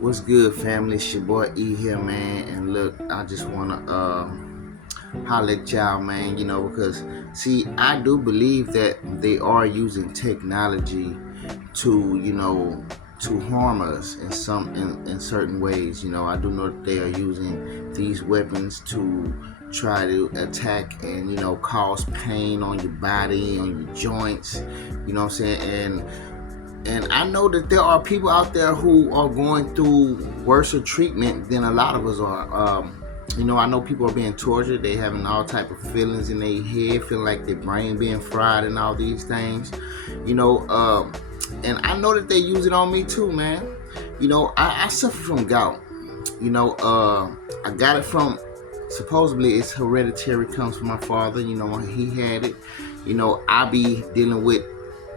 What's good, family? It's your boy E here, man. And look, I just wanna holler at y'all, man. Because see, I do believe that they are using technology to, to harm us in certain ways. I do know that they are using these weapons to try to attack and cause pain on your body, on your joints. You know what I'm saying? And I know that there are people out there who are going through worse treatment than a lot of us are. I know people are being tortured. They having all type of feelings in their head, feeling like their brain being fried and all these things. You know, and I know that they use it on me too, man. I suffer from gout. I got it from, supposedly it's hereditary, comes from my father. He had it. I be dealing with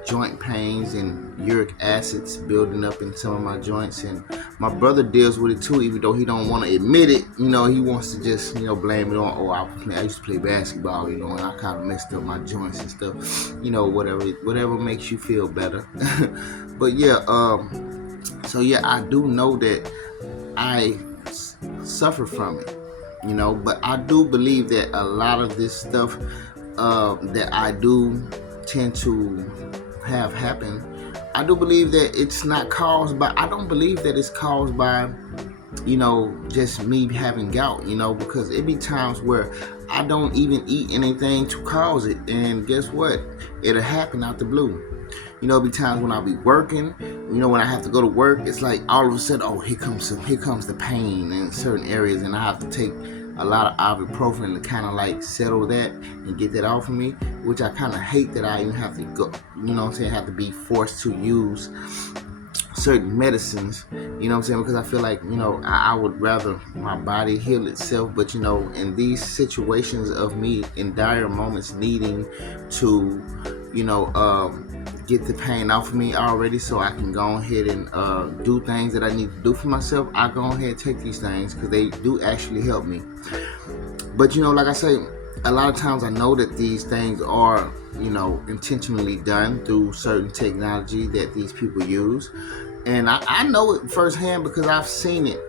joint pains and uric acids building up in some of my joints, and my brother deals with it too, even though he don't want to admit it. He wants to just blame it on, I used to play basketball, and I kind of messed up my joints and stuff, whatever makes you feel better. But yeah, so yeah, I do know that I suffer from it, but I do believe that a lot of this stuff that I do tend to have happen, I do believe that it's not caused by, I don't believe that it's caused by, just me having gout, because it be times where I don't even eat anything to cause it, and guess what? It'll happen out the blue. It be times when I'll be working, when I have to go to work, it's like all of a sudden, oh, here comes the pain in certain areas, and I have to take a lot of ibuprofen to kind of like settle that and get that off of me, which I kind of hate that I even have to go, have to be forced to use certain medicines, because I feel like, I would rather my body heal itself. But in these situations of me in dire moments needing to, get the pain off of me already so I can go ahead and do things that I need to do for myself, I go ahead and take these things because they do actually help me. But like I say, a lot of times I know that these things are, intentionally done through certain technology that these people use. And I know it firsthand because I've seen it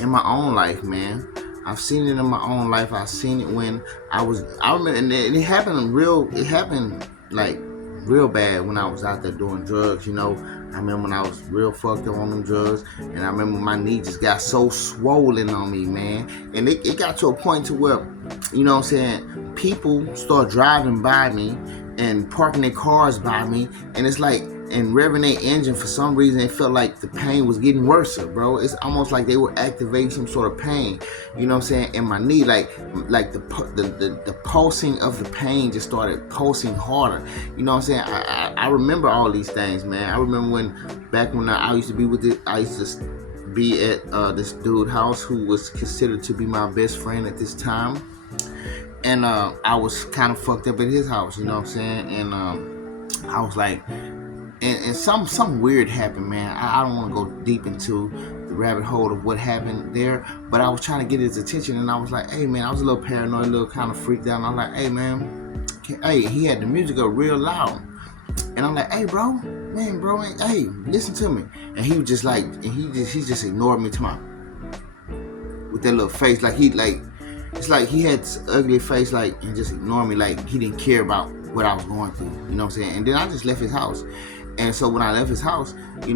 in my own life, man. I've seen it in my own life. I've seen it when I remember, and it happened like real bad when I was out there doing drugs. I remember when I was real fucked up on them drugs, and I remember my knee just got so swollen on me, man. And it got to a point to where, people start driving by me and parking their cars by me, and it's like, and revving their engine. For some reason, it felt like the pain was getting worse, bro. It's almost like they were activating some sort of pain, in my knee, like the pulsing of the pain just started pulsing harder. I remember all these things, man. I remember back when I used to be with it, I used to be at this dude's house who was considered to be my best friend at this time, and I was kind of fucked up at his house, and I was like, and some weird happened, man. I don't want to go deep into the rabbit hole of what happened there, but I was trying to get his attention, and I was like, hey, man, I was a little paranoid, a little kind of freaked out, and I'm like, hey, man, he had the music up real loud, and I'm like, hey, bro, hey, listen to me. And he was just like, and he just ignored me with that little face, it's like he had this ugly face, and just ignored me, like he didn't care about what I was going through, And then I just left his house. And so when I left his house, I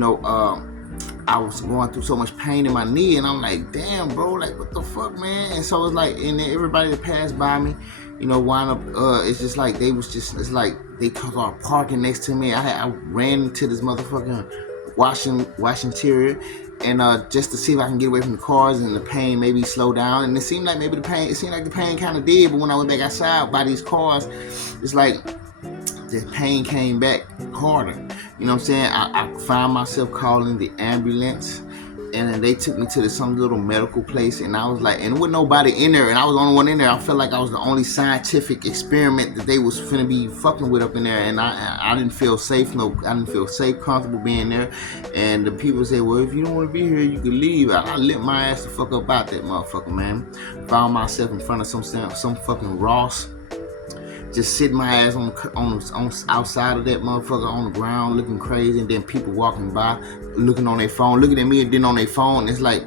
was going through so much pain in my knee, and I'm like, damn, bro, like, what the fuck, man? And so it's like, and then everybody that passed by me, wind up, it's just like, it's like they started parking next to me. I ran into this motherfucking washing interior, and just to see if I can get away from the cars and the pain maybe slow down. And it seemed like the pain kind of did, but when I went back outside by these cars, it's like the pain came back harder. I found myself calling the ambulance, and then they took me to some little medical place, and I was like, and with nobody in there, and I was the only one in there. I felt like I was the only scientific experiment that they was finna be fucking with up in there, and I didn't feel safe. I didn't feel safe, comfortable being there. And the people said, well, if you don't want to be here, you can leave. I lit my ass the fuck up out that motherfucker, man. Found myself in front of some fucking Ross. just sitting my ass on outside of that motherfucker on the ground looking crazy, and then people walking by looking on their phone, looking at me, and then on their phone. It's like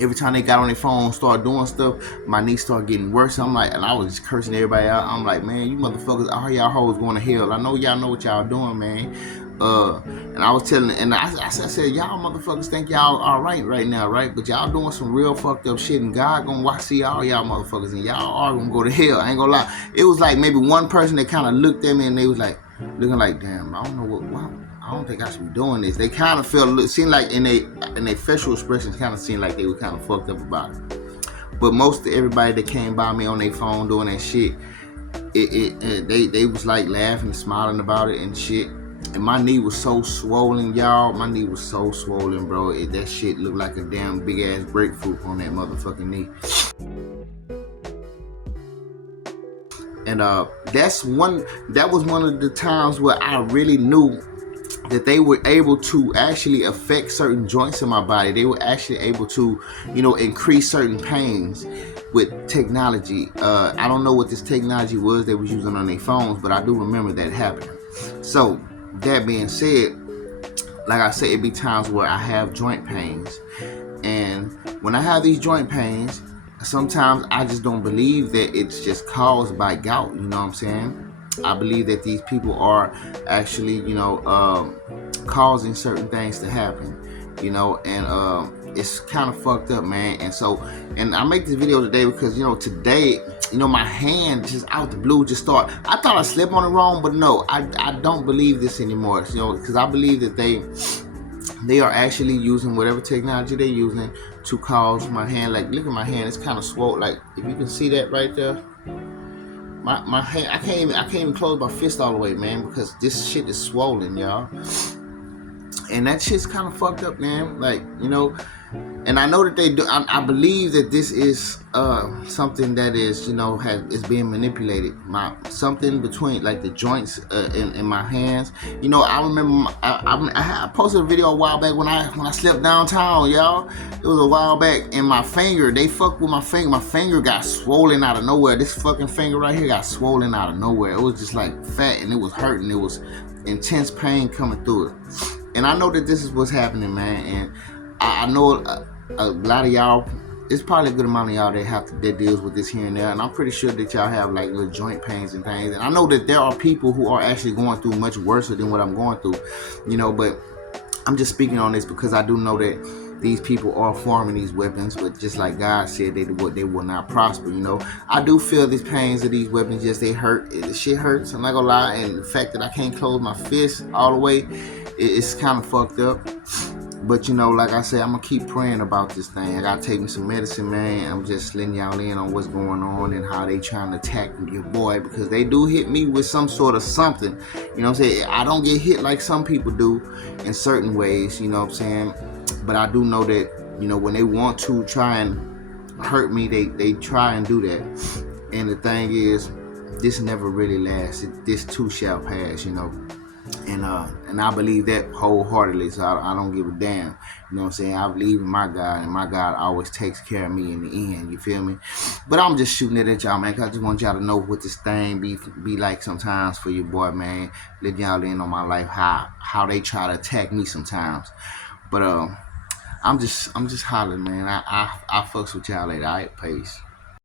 every time they got on their phone, start doing stuff, my knee started getting worse. I'm like, and I was just cursing everybody out. I'm like, man, you motherfuckers, all y'all hoes going to hell. I know y'all know what y'all doing, man. And I was telling, and I said, y'all motherfuckers think y'all all right now, right? But y'all doing some real fucked up shit, and God gonna watch see all y'all motherfuckers, and y'all are gonna go to hell. I ain't gonna lie. It was like maybe one person that kind of looked at me, and they was like, looking like, damn, I don't know why. I don't think I should be doing this. They kind of felt, seemed like in their facial expressions, kind of seemed like they were kind of fucked up about it. But most of everybody that came by me on their phone doing that shit, they was like laughing, smiling about it and shit. And my knee was so swollen, y'all. My knee was so swollen, bro. That shit looked like a damn big ass grapefruit on that motherfucking knee. And that was one of the times where I really knew that they were able to actually affect certain joints in my body. They were actually able to, increase certain pains with technology. I don't know what this technology was they was using on their phones, but I do remember that happening. So that being said, like I said, it be times where I have joint pains, and when I have these joint pains, sometimes I just don't believe that it's just caused by gout. You know what I'm saying? I believe that these people are actually, causing certain things to happen, and it's kind of fucked up, man. And I make this video today because, today, my hand just out the blue just start. I thought I slept on it wrong, but no, I don't believe this anymore, because I believe that they are actually using whatever technology they're using to cause my hand. Like, look at my hand, it's kind of swollen. Like, if you can see that right there. My hand, I can't even close my fist all the way, man, because this shit is swollen, y'all. And that shit's kind of fucked up, man. Like, and I know that they do. I believe that this is something that is, is being manipulated. Something between like the joints in my hands. I remember I posted a video a while back when I slept downtown, y'all. It was a while back, and my finger, they fucked with my finger. My finger got swollen out of nowhere. This fucking finger right here got swollen out of nowhere. It was just like fat, and it was hurting. It was intense pain coming through it. And I know that this is what's happening, man. And I know a lot of y'all, it's probably a good amount of y'all that deals with this here and there. And I'm pretty sure that y'all have like little joint pains and things. And I know that there are people who are actually going through much worse than what I'm going through, but I'm just speaking on this because I do know that these people are forming these weapons, but just like God said, they will not prosper. I do feel these pains of these weapons. Yes, they hurt. The shit hurts. I'm not gonna lie. And the fact that I can't close my fist all the way, it's kind of fucked up. But like I said, I'm gonna keep praying about this thing. I gotta take me some medicine, man. I'm just letting y'all in on what's going on and how they trying to attack your boy, because they do hit me with some sort of something. You know what I'm saying? I don't get hit like some people do in certain ways. You know what I'm saying? But I do know that, when they want to try and hurt me, they try and do that. And the thing is, this never really lasts. This too shall pass, And I believe that wholeheartedly, so I don't give a damn. You know what I'm saying? I believe in my God, and my God always takes care of me in the end. You feel me? But I'm just shooting it at y'all, man, because I just want y'all to know what this thing be like sometimes for your boy, man. Letting y'all in on my life, how they try to attack me sometimes. But I'm just hollering, man. I fucks with y'all later. All right, peace.